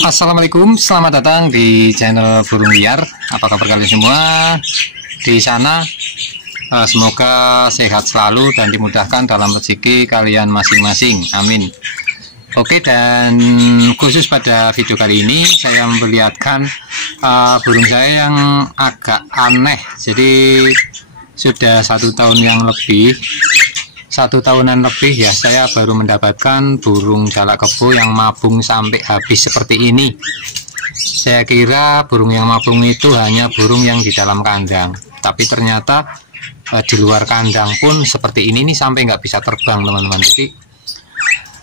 Assalamualaikum, selamat datang di channel Burung Liar. Apa kabar kalian semua di sana? Semoga sehat selalu dan dimudahkan dalam rezeki kalian masing-masing. Amin. Oke, dan khusus pada video kali ini saya memperlihatkan burung saya yang agak aneh. Jadi sudah 1 tahun yang lebih, 1 tahunan lebih ya, saya baru mendapatkan burung jalak kebo yang mabung sampai habis seperti ini. Saya kira burung yang mabung itu hanya burung yang di dalam kandang, tapi ternyata di luar kandang pun seperti ini nih, sampai nggak bisa terbang teman-teman. Jadi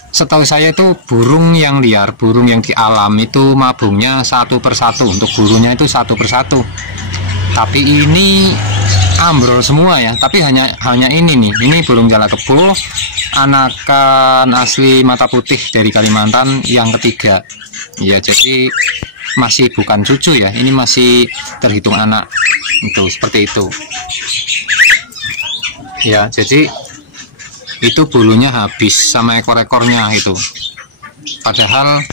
setahu saya itu burung yang liar, burung yang di alam itu mabungnya satu persatu, untuk burunya itu satu persatu. Tapi ini ambrol semua ya, tapi hanya ini nih, ini burung jalak kebo anakan asli mata putih dari Kalimantan yang ketiga ya. Jadi masih bukan cucu ya, ini masih terhitung anak, itu seperti itu ya. Jadi itu bulunya habis sama ekor-ekornya itu, padahal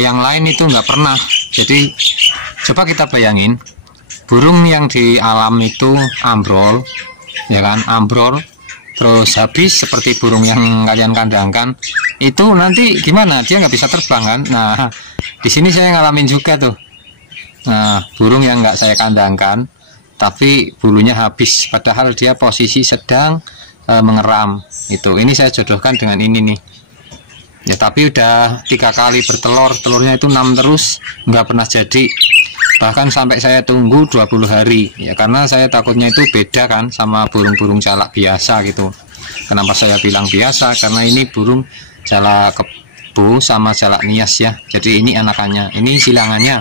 yang lain itu nggak pernah. Jadi coba kita bayangin, burung yang di alam itu ambrol ya kan, ambrol terus habis seperti burung yang kalian kandangkan itu, nanti gimana? Dia nggak bisa terbang kan. Nah, di sini saya ngalamin juga tuh. Nah, burung yang nggak saya kandangkan tapi bulunya habis, padahal dia posisi sedang mengeram itu. Ini saya jodohkan dengan ini nih ya, tapi udah 3 kali bertelur, telurnya itu 6 terus, nggak pernah jadi. Bahkan sampai saya tunggu 20 hari ya, karena saya takutnya itu beda kan sama burung-burung jalak biasa gitu. Kenapa saya bilang biasa? Karena ini burung jalak kebo sama jalak nias ya, jadi ini anakannya, ini silangannya.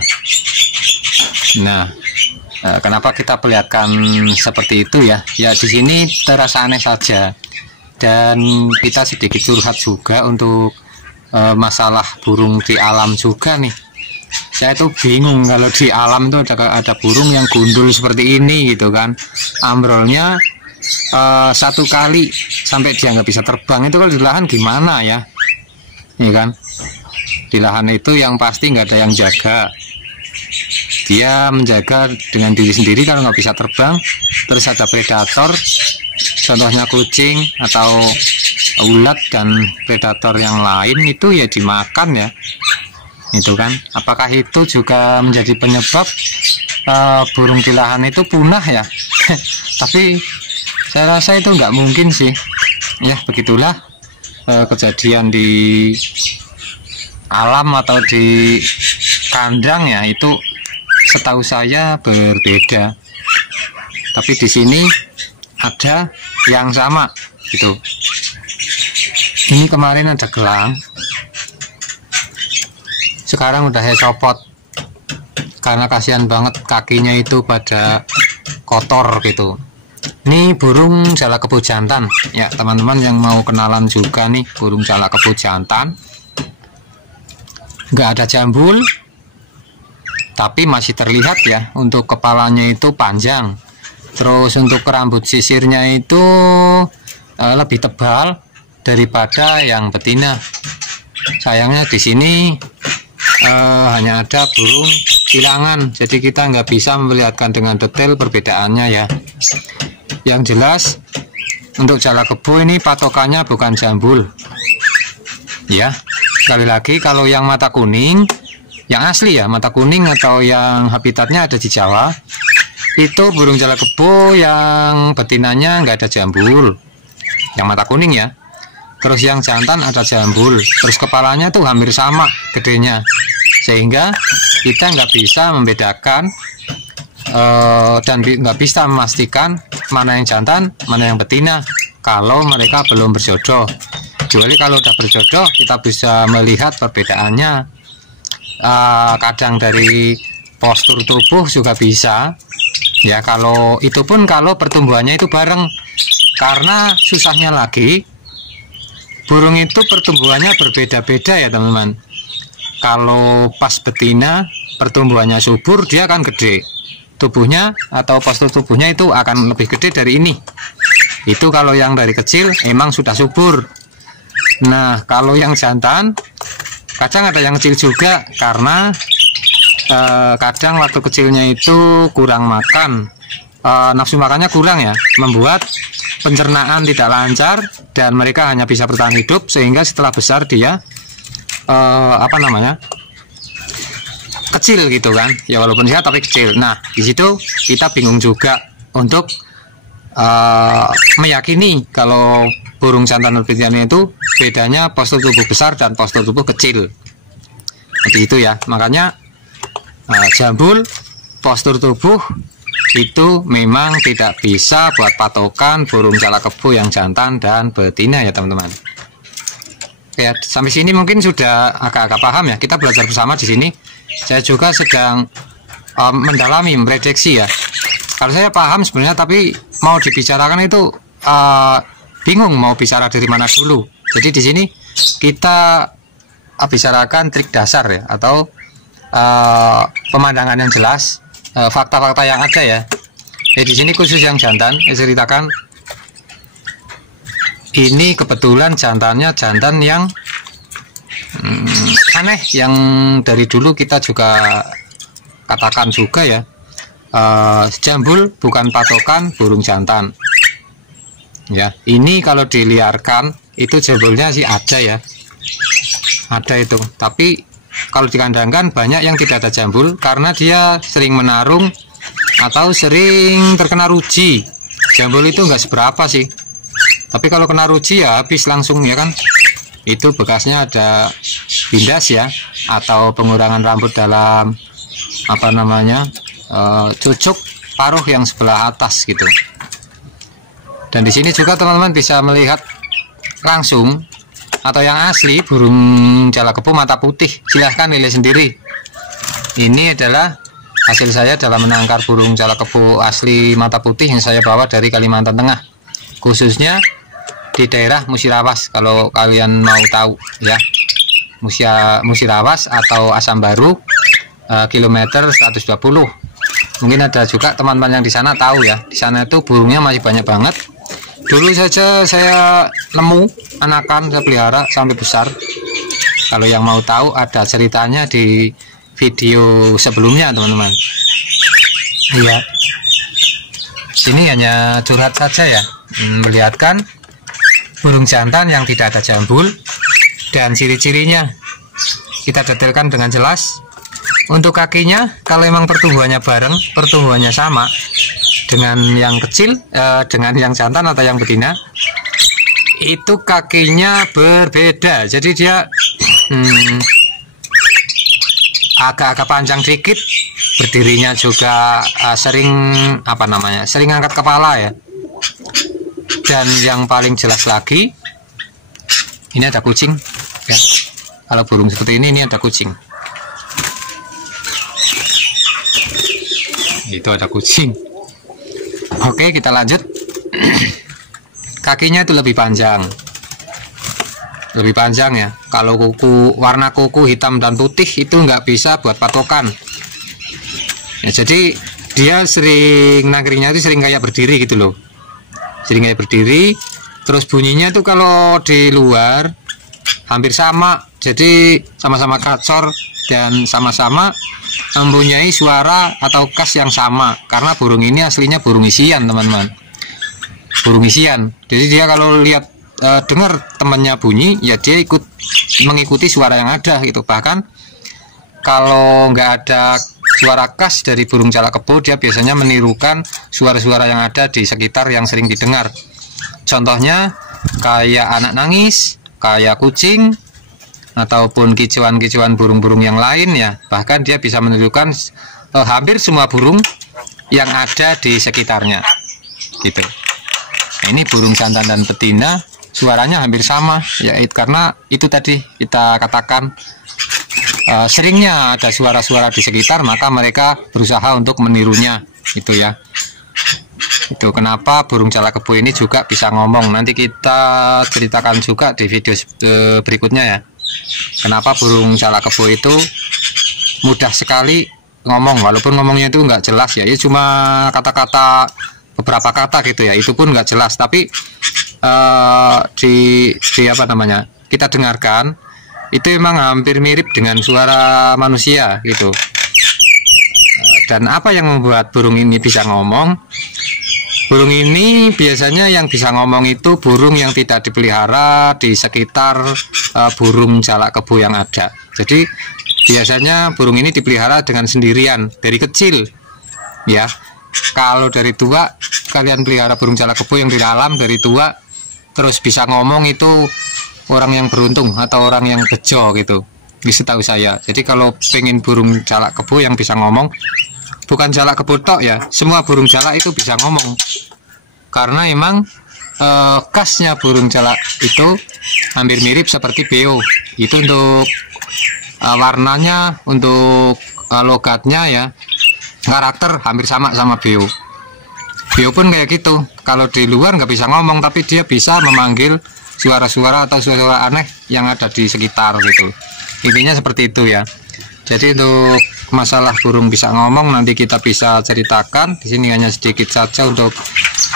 Nah, kenapa kita perlihatkan seperti itu ya? Ya di sini terasa aneh saja, dan kita sedikit curhat juga untuk masalah burung di alam juga nih. Saya tuh bingung kalau di alam tuh ada burung yang gundul seperti ini gitu kan, ambrolnya 1 kali sampai dia nggak bisa terbang. Itu kalau di lahan gimana ya, ya kan? Di lahan itu yang pasti nggak ada yang jaga, dia menjaga dengan diri sendiri kalau nggak bisa terbang. Terus ada predator, contohnya kucing atau ulat dan predator yang lain, itu ya dimakan ya, itu kan. Apakah itu juga menjadi penyebab burung di lahan itu punah ya? Tapi saya rasa itu nggak mungkin sih ya. Begitulah kejadian di alam atau di kandang ya, itu setahu saya berbeda. Tapi di sini ada yang sama gitu. Ini kemarin ada gelang, sekarang udah saya copot karena kasihan banget kakinya itu pada kotor gitu. Ini burung jalak kebo jantan ya teman-teman, yang mau kenalan juga nih burung jalak kebo jantan. Nggak ada jambul tapi masih terlihat ya, untuk kepalanya itu panjang, terus untuk rambut sisirnya itu lebih tebal daripada yang betina. Sayangnya di sini hanya ada burung silangan, jadi kita nggak bisa memperlihatkan dengan detail perbedaannya ya. Yang jelas untuk jalak kebo ini patokannya bukan jambul ya. Sekali lagi, kalau yang mata kuning yang asli ya, mata kuning atau yang habitatnya ada di Jawa, itu burung jalak kebo yang betinanya nggak ada jambul, yang mata kuning ya. Terus yang jantan ada jambul, terus kepalanya tuh hampir sama gedenya, sehingga kita nggak bisa membedakan dan nggak bisa memastikan mana yang jantan mana yang betina kalau mereka belum berjodoh. Kecuali kalau udah berjodoh kita bisa melihat perbedaannya, kadang dari postur tubuh juga bisa ya. Kalau itu pun kalau pertumbuhannya itu bareng, karena susahnya lagi burung itu pertumbuhannya berbeda-beda ya teman-teman. Kalau pas betina pertumbuhannya subur, dia akan gede tubuhnya, atau postur tubuhnya itu akan lebih gede dari ini. Itu kalau yang dari kecil emang sudah subur. Nah, kalau yang jantan Kadang ada yang kecil juga karena kadang waktu kecilnya itu kurang makan, nafsu makannya kurang ya, membuat pencernaan tidak lancar dan mereka hanya bisa bertahan hidup, sehingga setelah besar dia kecil gitu kan ya, walaupun sehat tapi kecil. Nah, di situ kita bingung juga untuk meyakini kalau burung jantan dan betina itu bedanya postur tubuh besar dan postur tubuh kecil, seperti itu ya. Makanya jambul postur tubuh itu memang tidak bisa buat patokan burung jalak kebo yang jantan dan betina ya teman-teman. Ya, sampai sini mungkin sudah agak-agak paham ya. Kita belajar bersama di sini. Saya juga sedang mendalami, memprediksi ya. Kalau saya paham sebenarnya, tapi mau dibicarakan itu bingung mau bicara dari mana dulu. Jadi di sini kita bicarakan trik dasar ya, atau pemandangan yang jelas, fakta-fakta yang ada ya. Di sini khusus yang jantan, saya ceritakan. Ini kebetulan jantannya jantan yang aneh, yang dari dulu kita juga katakan juga ya, jambul bukan patokan burung jantan ya. Ini kalau diliarkan itu jambulnya sih ada ya, ada itu. Tapi kalau dikandangkan banyak yang tidak ada jambul karena dia sering menarung atau sering terkena ruji. Jambul itu enggak seberapa sih, tapi kalau kena ruji ya habis langsung ya kan. Itu bekasnya ada bindas ya, atau pengurangan rambut dalam cucuk paruh yang sebelah atas gitu. Dan di sini juga teman-teman bisa melihat langsung atau yang asli burung jalak kebo mata putih. Silahkan nilai sendiri. Ini adalah hasil saya dalam menangkar burung jalak kebo asli mata putih yang saya bawa dari Kalimantan Tengah, khususnya di daerah Musirawas. Kalau kalian mau tahu ya, Musirawas atau Asam Baru, kilometer 120. Mungkin ada juga teman-teman yang di sana tahu ya. Di sana itu burungnya masih banyak banget. Dulu saja saya nemu anakan, saya pelihara sampai besar. Kalau yang mau tahu ada ceritanya di video sebelumnya teman-teman. Iya, sini hanya curhat saja ya, melihatkan burung jantan yang tidak ada jambul dan ciri-cirinya kita detailkan dengan jelas. Untuk kakinya, kalau memang pertumbuhannya bareng, pertumbuhannya sama dengan yang kecil, dengan yang jantan atau yang betina, itu kakinya berbeda. Jadi dia agak-agak panjang dikit, berdirinya juga sering sering angkat kepala ya. Dan yang paling jelas lagi, ini ada kucing ya. Kalau burung seperti ini ada kucing. Itu ada kucing. Oke, kita lanjut. Kakinya itu lebih panjang ya. Kalau warna kuku hitam dan putih itu nggak bisa buat patokan ya. Jadi dia sering nangkringnya itu sering kayak berdiri gitu loh, sering kayak berdiri. Terus bunyinya tuh kalau di luar hampir sama, jadi sama-sama kacor dan sama-sama mempunyai suara atau khas yang sama. Karena burung ini aslinya burung isian teman-teman, burung isian. Jadi dia kalau lihat dengar temannya bunyi ya dia ikut mengikuti suara yang ada gitu. Bahkan kalau nggak ada suara khas dari burung jalak kebo, dia biasanya menirukan suara-suara yang ada di sekitar yang sering didengar. Contohnya kayak anak nangis, kayak kucing, ataupun kicauan-kicauan burung-burung yang lain ya. Bahkan dia bisa menirukan hampir semua burung yang ada di sekitarnya gitu. Nah, ini burung jantan dan betina suaranya hampir sama ya, karena itu tadi kita katakan seringnya ada suara-suara di sekitar, maka mereka berusaha untuk menirunya gitu ya. Itu kenapa burung jalak kebo ini juga bisa ngomong. Nanti kita ceritakan juga di video berikutnya ya, kenapa burung jalak kebo itu mudah sekali ngomong, walaupun ngomongnya itu nggak jelas ya, cuma kata-kata, beberapa kata gitu ya, itu pun nggak jelas. Tapi kita dengarkan itu emang hampir mirip dengan suara manusia gitu. Dan apa yang membuat burung ini bisa ngomong? Burung ini biasanya yang bisa ngomong itu burung yang tidak dipelihara di sekitar burung jalak kebo yang ada. Jadi biasanya burung ini dipelihara dengan sendirian dari kecil ya. Kalau dari tua kalian pelihara burung jalak kebo yang di alam dari tua terus bisa ngomong, itu orang yang beruntung atau orang yang bejo gitu, setahu saya. Jadi kalau pengen burung jalak kebo yang bisa ngomong, bukan jalak kebo tok ya, semua burung jalak itu bisa ngomong. Karena emang khasnya burung jalak itu hampir mirip seperti beo. Itu untuk warnanya, untuk logatnya ya, karakter hampir sama beo. Beo pun kayak gitu. Kalau di luar nggak bisa ngomong, tapi dia bisa memanggil suara-suara atau suara-suara aneh yang ada di sekitar gitu. Intinya seperti itu ya. Jadi untuk masalah burung bisa ngomong nanti kita bisa ceritakan. Di sini hanya sedikit saja untuk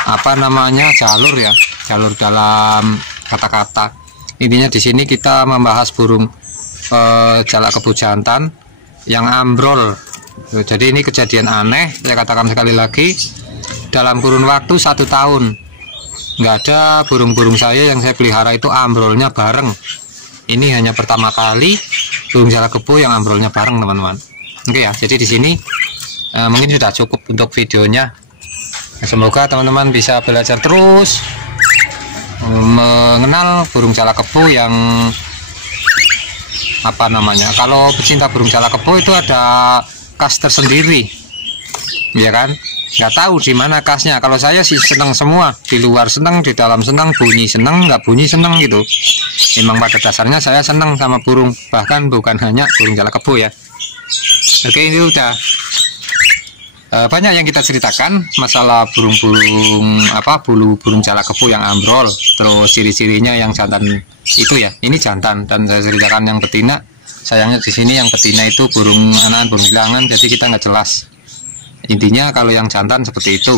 apa namanya, jalur ya, jalur dalam kata-kata. Intinya di sini kita membahas burung jalak kebo jantan yang ambrol. Jadi ini kejadian aneh, saya katakan sekali lagi, dalam kurun waktu 1 tahun nggak ada burung-burung saya yang saya pelihara itu ambrolnya bareng. Ini hanya pertama kali burung jalak kebo yang ambrolnya bareng, teman-teman. Oke ya, jadi di sini mungkin sudah cukup untuk videonya. Semoga teman-teman bisa belajar terus mengenal burung jalak kebo yang apa namanya. Kalau pecinta burung jalak kebo itu ada khas tersendiri, ya kan? Nggak tahu di mana khasnya. Kalau saya sih senang semua, di luar senang, di dalam senang, bunyi senang, nggak bunyi senang gitu. Memang pada dasarnya saya senang sama burung, bahkan bukan hanya burung jalak kebo ya. Oke, ini udah banyak yang kita ceritakan masalah burung-burung apa, bulu burung jalak kebo yang ambrol, terus ciri-cirinya yang jantan itu ya. Ini jantan, dan saya ceritakan yang betina. Sayangnya di sini yang betina itu burung anakan, burung gilangan, jadi kita nggak jelas. Intinya kalau yang jantan seperti itu,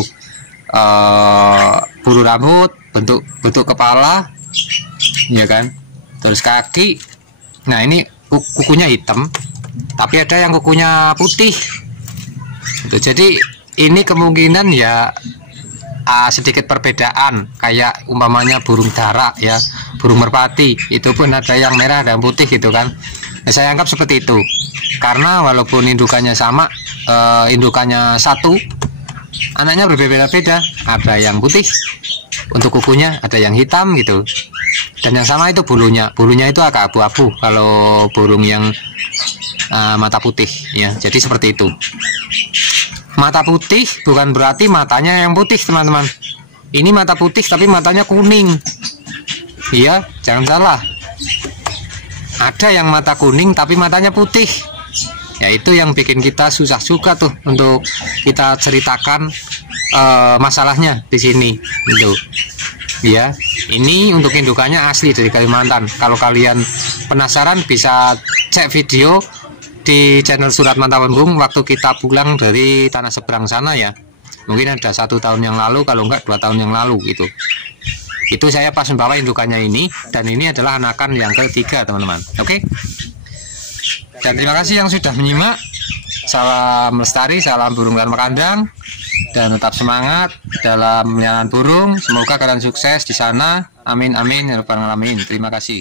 bulu rambut, bentuk kepala, ya kan, terus kaki. Nah ini kukunya hitam, tapi ada yang kukunya putih. Jadi ini kemungkinan ya sedikit perbedaan, kayak umpamanya burung darak ya, burung merpati, itu pun ada yang merah dan putih gitu kan. Nah, saya anggap seperti itu, karena walaupun indukannya sama, indukannya satu, anaknya berbeda-beda. Ada yang putih untuk kukunya, ada yang hitam gitu, dan yang sama itu bulunya itu agak abu-abu kalau burung yang mata putih ya. Jadi seperti itu. Mata putih bukan berarti matanya yang putih, teman-teman. Ini mata putih tapi matanya kuning. Iya, jangan salah. Ada yang mata kuning tapi matanya putih. Ya itu yang bikin kita susah juga tuh untuk kita ceritakan masalahnya di sini gitu. Ya, ini untuk indukannya asli dari Kalimantan. Kalau kalian penasaran bisa cek video di channel Surat Mantapembung waktu kita pulang dari tanah seberang sana ya. Mungkin ada 1 tahun yang lalu, kalau enggak 2 tahun yang lalu gitu. Itu saya pas membawa indukannya ini, dan ini adalah anakan yang ketiga, teman-teman. Oke. Dan terima kasih yang sudah menyimak. Salam lestari, salam burung dan kandang, dan tetap semangat dalam menyalan burung. Semoga kalian sukses di sana. Amin amin ya rabbal alamin. Terima kasih.